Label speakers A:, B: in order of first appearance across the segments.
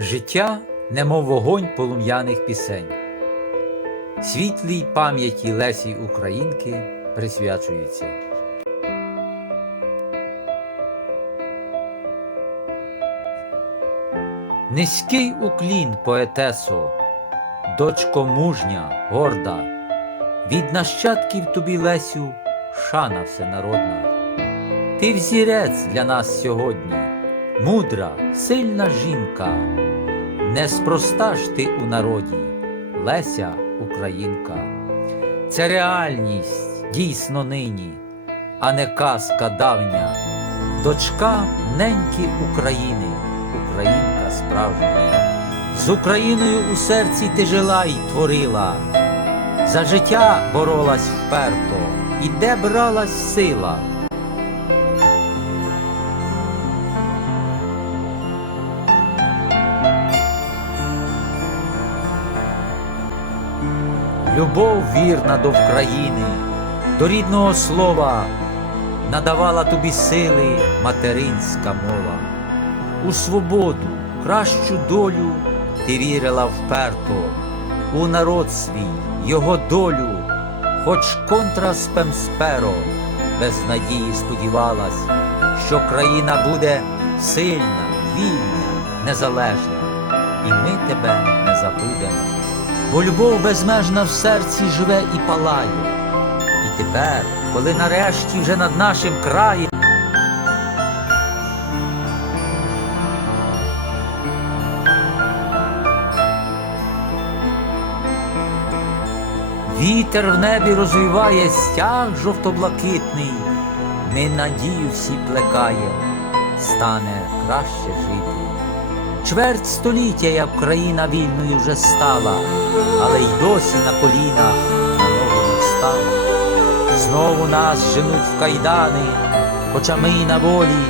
A: Життя, немов вогонь полум'яних пісень. Світлій пам'яті Лесі Українки присвячується. Низький уклін поетесо, дочко мужня, горда, від нащадків тобі, Лесю, шана всенародна. Ти взірець для нас сьогодні, мудра, сильна жінка, неспроста ж ти у народі, Леся Українка. Це реальність дійсно нині, а не казка давня, дочка неньки України, Українка справжня. З Україною у серці ти жила й творила, за життя боролась вперто, і де бралась сила. Любов вірна до України, до рідного слова надавала тобі сили материнська мова. У свободу, кращу долю ти вірила вперто, у народ свій, його долю, хоч контра спемсперо, без надії сподівалась, що країна буде сильна, вільна, незалежна, і ми тебе не забудемо. Бо любов безмежна в серці живе і палає. І тепер, коли нарешті вже над нашим краєм Вітер в небі розвіває стяг жовто-блакитний, ми надію всі плекає, стане краще жити. Чверть століття, як країна вільною вже стала, але й досі на колінах на ноги не встала. Знову нас женуть в кайдани, хоча ми й на волі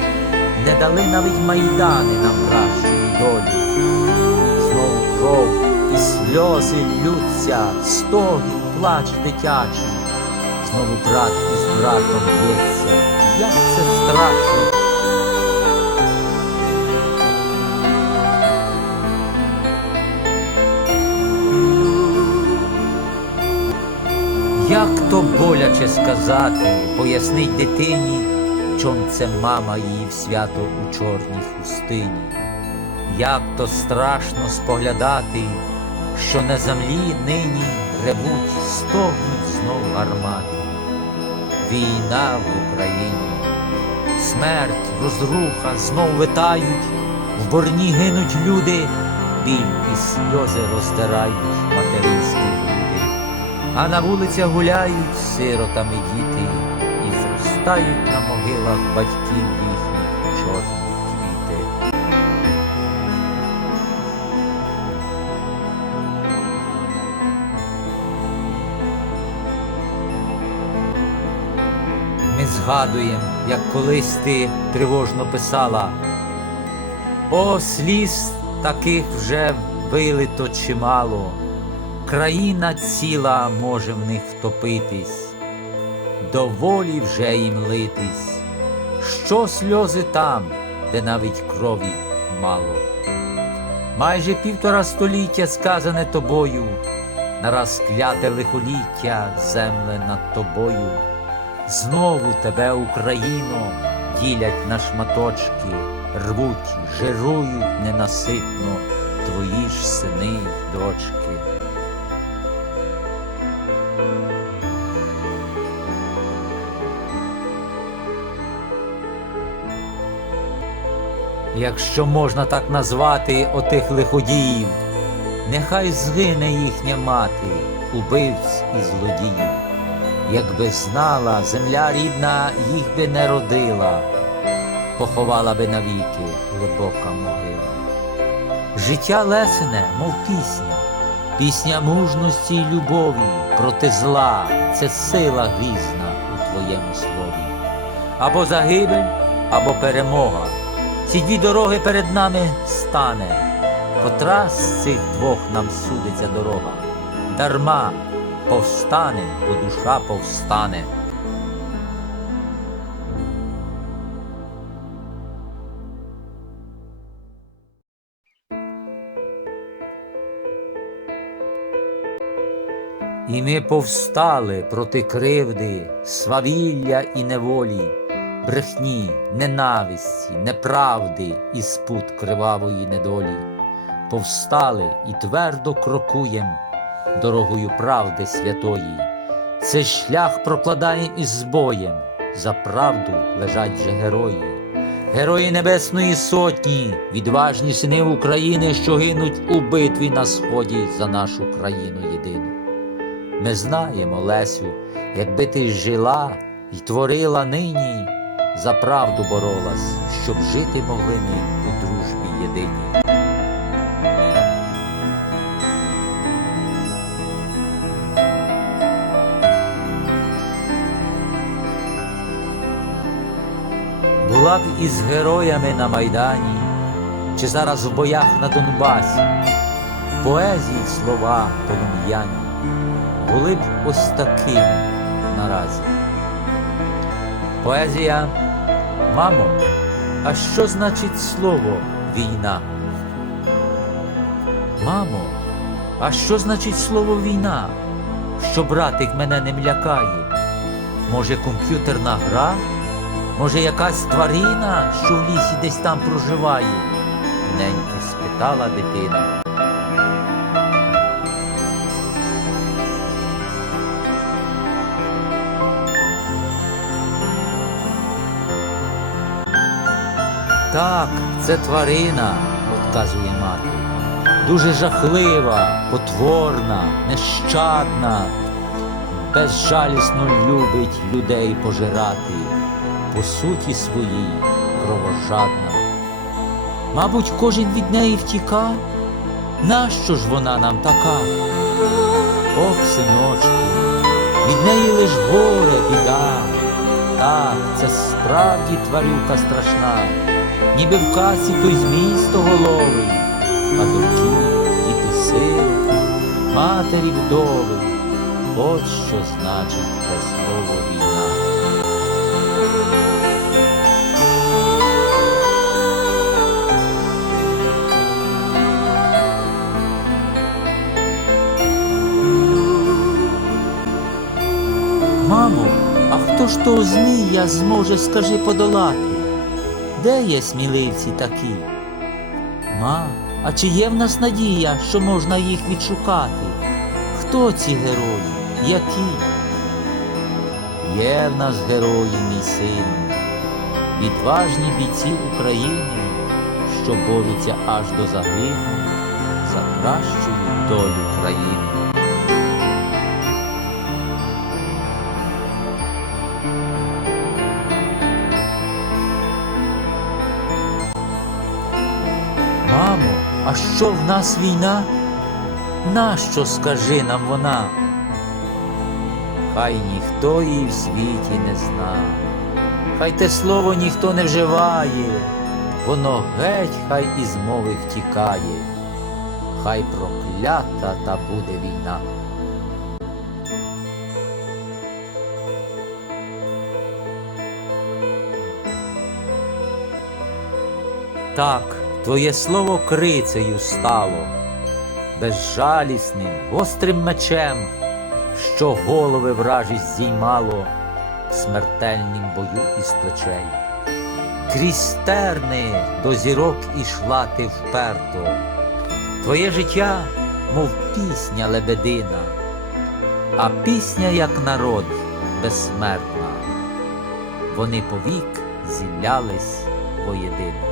A: не дали навіть майдани нам кращої долі. Знову кров і сльози ллються, стогін, плач дитячий. Знову брат із братом б'ється. Як це страшно! Як то боляче сказати, пояснить дитині, чом це мама її в свято у чорній хустині. Як то страшно споглядати, що на землі нині ревуть, стогнуть знов гармати. Війна в Україні, смерть, розруха знов витають, в борні гинуть люди, біль і сльози роздирають. А на вулицях гуляють сиротами діти і зростають на могилах батьків їхніх чорні квіти. Ми згадуємо, як колись ти тривожно писала. О, сліз таких вже вилито чимало, країна ціла може в них втопитись, доволі вже їм литись. Що сльози там, де навіть крові мало. Майже півтора століття сказане тобою, нараз кляте лихоліття земле над тобою. Знову тебе, Україно, ділять на шматочки, рвуть, жирують ненаситно твої ж сини й дочки. Якщо можна так назвати отих лиходіїв, нехай згине їхня мати, убивць і злодіїв. Якби знала, земля рідна їх би не родила, поховала би навіки глибока могила. Життя лесене, мов пісня, пісня мужності й любові проти зла, це сила грізна у твоєму слові. Або загибель, або перемога. Ці дві дороги перед нами стане, котра з цих двох нам судиться дорога, дарма повстане, бо душа повстане. І ми повстали проти кривди, свавілля і неволі брехні, ненависті, неправди і спут кривавої недолі. Повстали і твердо крокуєм дорогою правди святої. Цей шлях прокладаєм із боєм, за правду лежать же герої. Герої Небесної Сотні, відважні сини України, що гинуть у битві на сході за нашу країну єдину. Ми знаємо, Лесю, якби ти жила і творила нині, за правду боролась, щоб жити могли ми у дружбі єдиній. Була б із героями на Майдані, чи зараз в боях на Донбасі, поезії слова полум'яні були б ось такими наразі. Поезія, мамо, а що значить слово війна? Мамо, а що значить слово війна? Що братик мене не млякає? Може, комп'ютерна гра? Може, якась тварина, що в лісі десь там проживає? Неньки спитала дитина. Так, це тварина, отказує мати. Дуже жахлива, потворна, нещадна, безжалісно любить людей пожирати, по суті своїй кровожадна. Мабуть, кожен від неї втіка. Нащо ж вона нам така? Ох, синочку, від неї лиш горе, біда. Так, це справді тварюка страшна, ніби в касі той змій стоголовий, а дочі, діти сироти, матері вдови. От що значить те слово війна. Мамо, а хто ж того змія зможе, скажи, подолати? Де є сміливці такі? Ма, а чи є в нас надія, що можна їх відшукати? Хто ці герої? Які? Є в нас герої, мій сину, відважні бійці України, що борються аж до загину за кращу долю країни. А що в нас війна? Нащо скажи нам вона? Хай ніхто її в світі не зна, хай те слово ніхто не вживає, воно геть хай із мови втікає, хай проклята та буде війна. Так, твоє слово крицею стало, безжалісним, гострим мечем, що голови вражі здіймало в смертельнім бою із плечей. Крізь терни до зірок ішла ти вперто, твоє життя, мов пісня лебедина, а пісня, як народ, безсмертна. Вони повік зіллялись воєдино.